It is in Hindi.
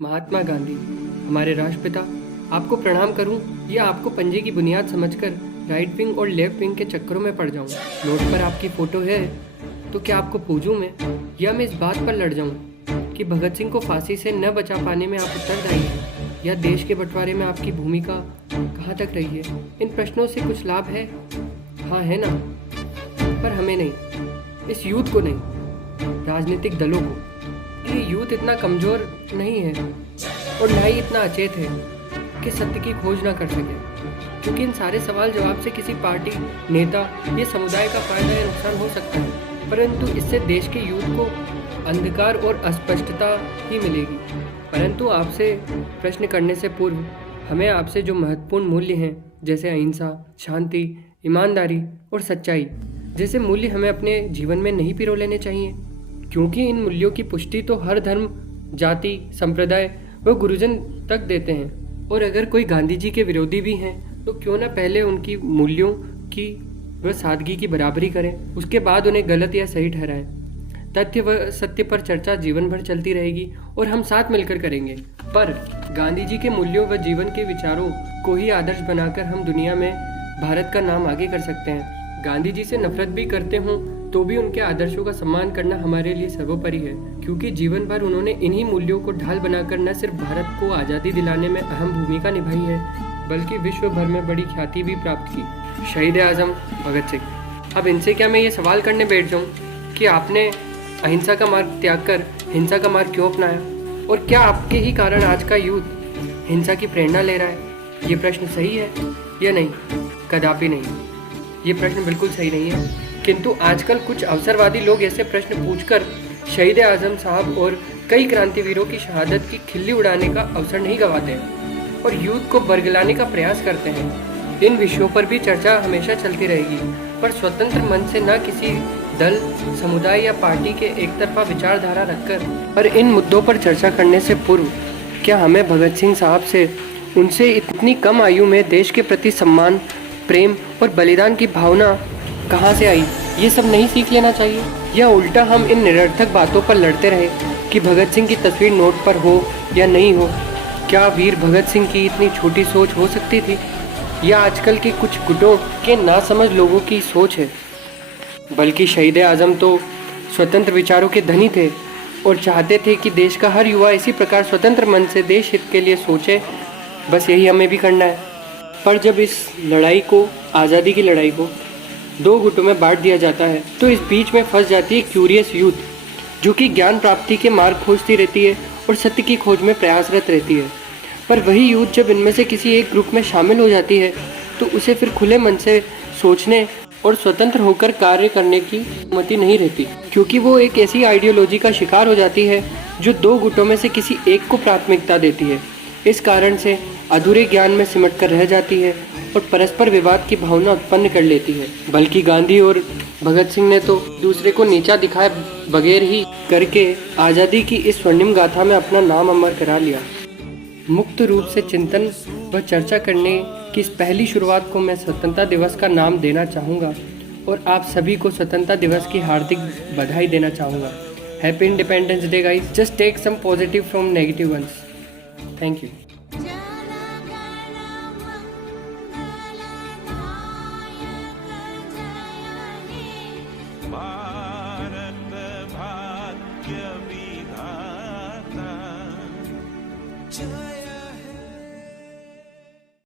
महात्मा गांधी हमारे राष्ट्रपिता, आपको प्रणाम करूं या आपको पंजे की बुनियाद समझकर राइट विंग और लेफ्ट विंग के चक्करों में पड़ जाऊं। नोट पर आपकी फ़ोटो है तो क्या आपको पूजूं मैं, या मैं इस बात पर लड़ जाऊं कि भगत सिंह को फांसी से न बचा पाने में आप उत्तरदायी हैं, या देश के बंटवारे में आपकी भूमिका कहाँ तक रही है। इन प्रश्नों से कुछ लाभ है? हाँ है ना, पर हमें नहीं, इस यूथ को नहीं, राजनीतिक दलों को। ये यूथ इतना कमज़ोर नहीं है और ना ही इतना अचेत है कि सत्य की खोज ना कर सके, क्योंकि इन सारे सवाल जवाब से किसी पार्टी, नेता या समुदाय का फायदा या नुकसान हो सकता है, परंतु इससे देश के यूथ को अंधकार और अस्पष्टता ही मिलेगी। परंतु आपसे प्रश्न करने से पूर्व हमें आपसे जो महत्वपूर्ण मूल्य हैं, जैसे अहिंसा, शांति, ईमानदारी और सच्चाई जैसे मूल्य, हमें अपने जीवन में नहीं पिरो लेने चाहिए, क्योंकि इन मूल्यों की पुष्टि तो हर धर्म, जाति, संप्रदाय व गुरुजन तक देते हैं। और अगर कोई गांधी जी के विरोधी भी हैं तो क्यों न पहले उनकी मूल्यों की व सादगी की बराबरी करें, उसके बाद उन्हें गलत या सही ठहराएं। तथ्य व सत्य पर चर्चा जीवन भर चलती रहेगी और हम साथ मिलकर करेंगे। पर गांधी जी के मूल्यों व जीवन के विचारों को ही आदर्श बनाकर हम दुनिया में भारत का नाम आगे कर सकते हैं। गांधी जी से नफरत भी करते हों तो भी उनके आदर्शों का सम्मान करना हमारे लिए सर्वोपरि है, क्योंकि जीवन भर उन्होंने इन्हीं मूल्यों को ढाल बनाकर न सिर्फ भारत को आज़ादी दिलाने में अहम भूमिका निभाई है, बल्कि विश्व भर में बड़ी ख्याति भी प्राप्त की। शहीद आजम भगत सिंह। अब इनसे क्या मैं ये सवाल करने बैठ जाऊँ कि आपने अहिंसा का मार्ग त्याग कर हिंसा का मार्ग क्यों अपनाया, और क्या आपके ही कारण आज का यूथ हिंसा की प्रेरणा ले रहा है? ये प्रश्न सही है या नहीं? कदापि नहीं, ये प्रश्न बिल्कुल सही नहीं है। किंतु आजकल कुछ अवसरवादी लोग ऐसे प्रश्न पूछकर शहीद आजम साहब और कई क्रांतिवीरों की शहादत की खिल्ली उड़ाने का अवसर नहीं गंवाते हैं और यूथ को बरगलाने का प्रयास करते हैं। इन विषयों पर भी चर्चा हमेशा चलती रहेगी, पर स्वतंत्र मन से न किसी दल, समुदाय या पार्टी के एक तरफा विचारधारा रखकर। पर इन मुद्दों पर चर्चा करने से पूर्व क्या हमें भगत सिंह साहब से, उनसे इतनी कम आयु में देश के प्रति सम्मान, प्रेम और बलिदान की भावना कहाँ से आई, ये सब नहीं सीख लेना चाहिए? या उल्टा हम इन निरर्थक बातों पर लड़ते रहे कि भगत सिंह की तस्वीर नोट पर हो या नहीं हो? क्या वीर भगत सिंह की इतनी छोटी सोच हो सकती थी, या आजकल के कुछ गुटों के नासमझ लोगों की सोच है? बल्कि शहीद आजम तो स्वतंत्र विचारों के धनी थे और चाहते थे कि देश का हर युवा इसी प्रकार स्वतंत्र मन से देश हित के लिए सोचे। बस यही हमें भी करना है। पर जब इस लड़ाई को, आज़ादी की लड़ाई को, दो गुटों में बांट दिया जाता है तो इस बीच में फंस जाती है क्यूरियस यूथ, जो कि ज्ञान प्राप्ति के मार्ग खोजती रहती है और सत्य की खोज में प्रयासरत रहती है। पर वही यूथ जब इनमें से किसी एक ग्रुप में शामिल हो जाती है तो उसे फिर खुले मन से सोचने और स्वतंत्र होकर कार्य करने की अनुमति नहीं रहती, क्योंकि वो एक ऐसी आइडियोलॉजी का शिकार हो जाती है जो दो गुटों में से किसी एक को प्राथमिकता देती है। इस कारण से अधूरे ज्ञान में सिमट कर रह जाती है और परस्पर विवाद की भावना उत्पन्न कर लेती है। बल्कि गांधी और भगत सिंह ने तो दूसरे को नीचा दिखाए बगैर ही करके आज़ादी की इस स्वर्णिम गाथा में अपना नाम अमर करा लिया। मुक्त रूप से चिंतन व चर्चा करने की इस पहली शुरुआत को मैं स्वतंत्रता दिवस का नाम देना चाहूँगा और आप सभी को स्वतंत्रता दिवस की हार्दिक बधाई देना चाहूँगा। Happy independence day guys. Just take some positive from negative ones. Thank you. Bharat भाग्य विधाता जय